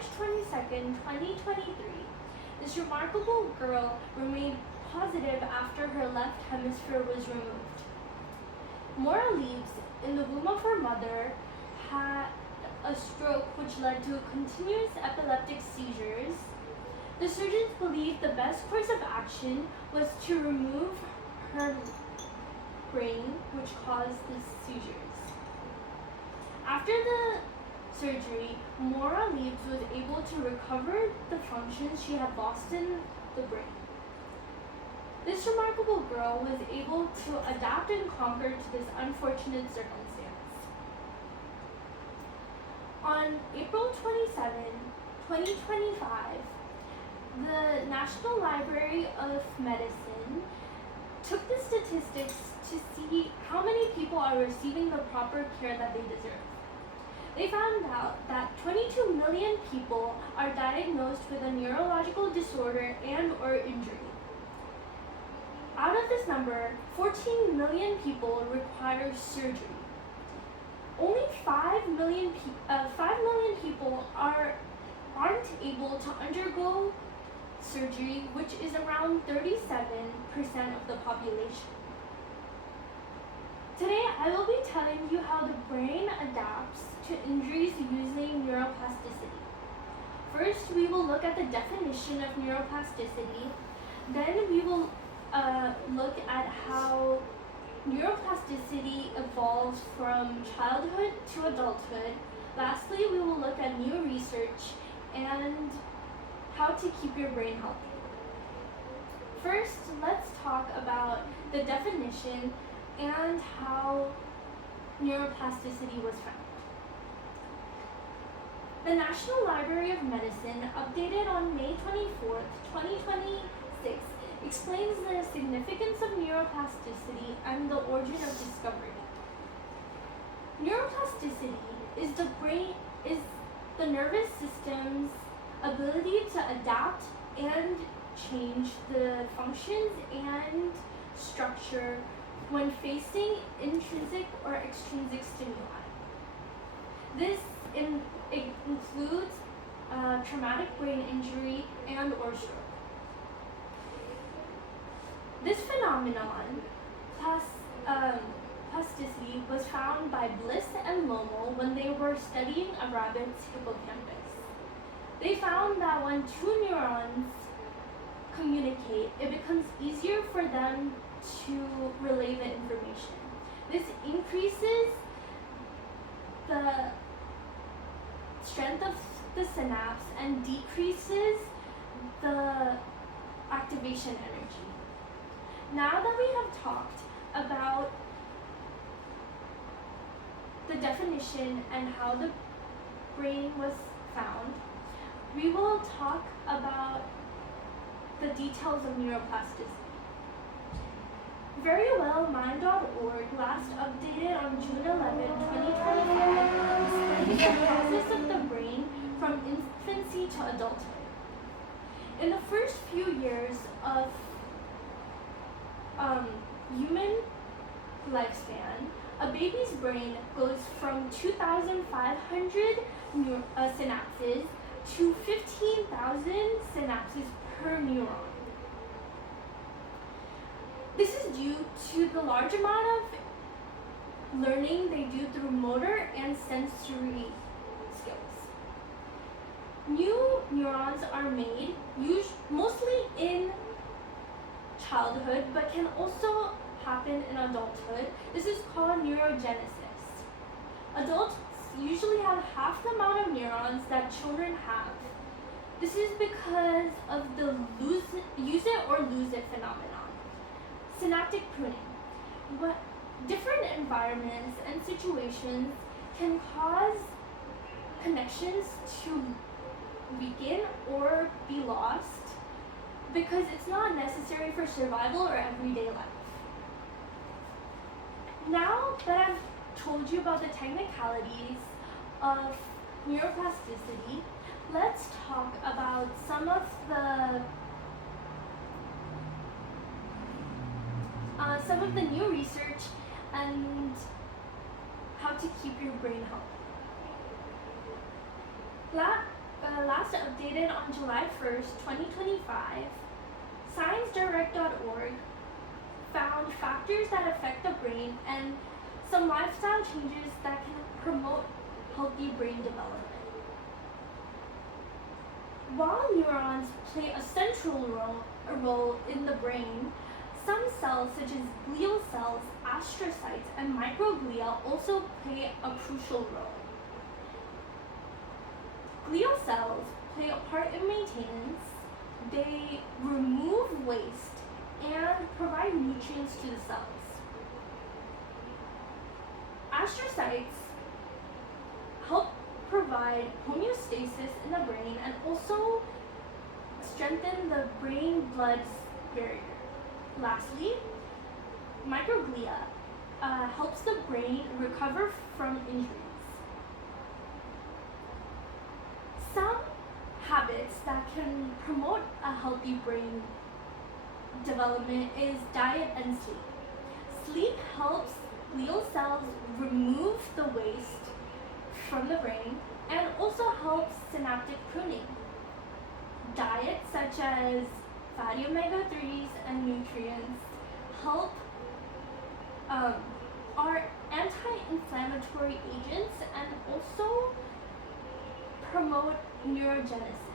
March 22nd, 2023, this remarkable girl remained positive after her left hemisphere was removed. Mora Leibs, in the womb of her mother, had a stroke which led to continuous epileptic seizures. The surgeons believed the best course of action was to remove her brain, which caused the seizures. After the surgery, Mora Leibs was able to recover the functions she had lost in the brain. This remarkable girl was able to adapt and conquer to this unfortunate circumstance. On April 27, 2025, the National Library of Medicine took the statistics to see how many people are receiving the proper care that they deserve. They found out that 22 million people are diagnosed with a neurological disorder and or injury. Out of this number, 14 million people require surgery. Only 5 million people aren't able to undergo surgery, which is around 37% of the population. Today, I will be telling you how the brain adapts to injuries using neuroplasticity. First, we will look at the definition of neuroplasticity. Then we will look at how neuroplasticity evolves from childhood to adulthood. Lastly, we will look at new research and how to keep your brain healthy. First, let's talk about the definition and how neuroplasticity was found. The National Library of Medicine, updated on May 24th, 2026, explains the significance of neuroplasticity and the origin of discovery. Neuroplasticity is the nervous system's ability to adapt and change the functions and structure when facing intrinsic or extrinsic stimuli. This includes traumatic brain injury and or stroke. This phenomenon, plasticity, was found by Bliss and Lommel when they were studying a rabbit's hippocampus. They found that when two neurons communicate, it becomes easier for them to relay the information. This increases the strength of the synapse and decreases the activation energy. Now that we have talked about the definition and how the brain was found, we will talk about the details of neuroplasticity. Verywellmind.org, last updated on June 11, 2025, studies the process of the brain from infancy to adulthood. In the first few years of human lifespan, a baby's brain goes from 2,500 synapses to 15,000 synapses per neuron. This is due to the large amount of learning they do through motor and sensory skills. New neurons are made mostly in childhood, but can also happen in adulthood. This is called neurogenesis. Adults usually have half the amount of neurons that children have. This is because of the use it or lose it phenomenon. Synaptic pruning. Different environments and situations can cause connections to weaken or be lost because it's not necessary for survival or everyday life. Now that I've told you about the technicalities of neuroplasticity, let's talk about some of the new research and how to keep your brain healthy. last updated on July 1st, 2025, ScienceDirect.org found factors that affect the brain and some lifestyle changes that can promote healthy brain development. While neurons play a central role in the brain, some cells such as glial cells, astrocytes, and microglia also play a crucial role. Glial cells play a part in maintenance. They remove waste and provide nutrients to the cells. Astrocytes help provide homeostasis in the brain and also strengthen the brain-blood barrier. Lastly, microglia helps the brain recover from injuries. Some habits that can promote a healthy brain development is diet and sleep. Sleep helps glial cells remove the waste from the brain and also helps synaptic pruning. Diets such as fatty omega-3s and nutrients help are anti-inflammatory agents and also promote neurogenesis.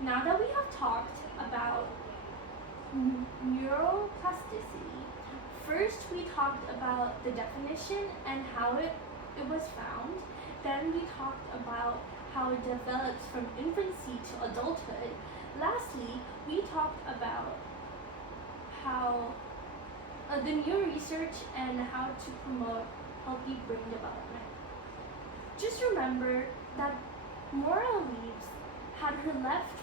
Now that we have talked about neuroplasticity, first we talked about the definition and how it was found. Then we talked about how it develops from infancy to adulthood. Lastly, we talked about how the new research and how to promote healthy brain development. Just remember that Maura Leaves had her left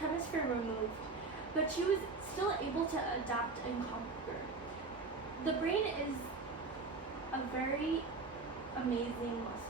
hemisphere removed, but she was still able to adapt and conquer. The brain is a very amazing muscle.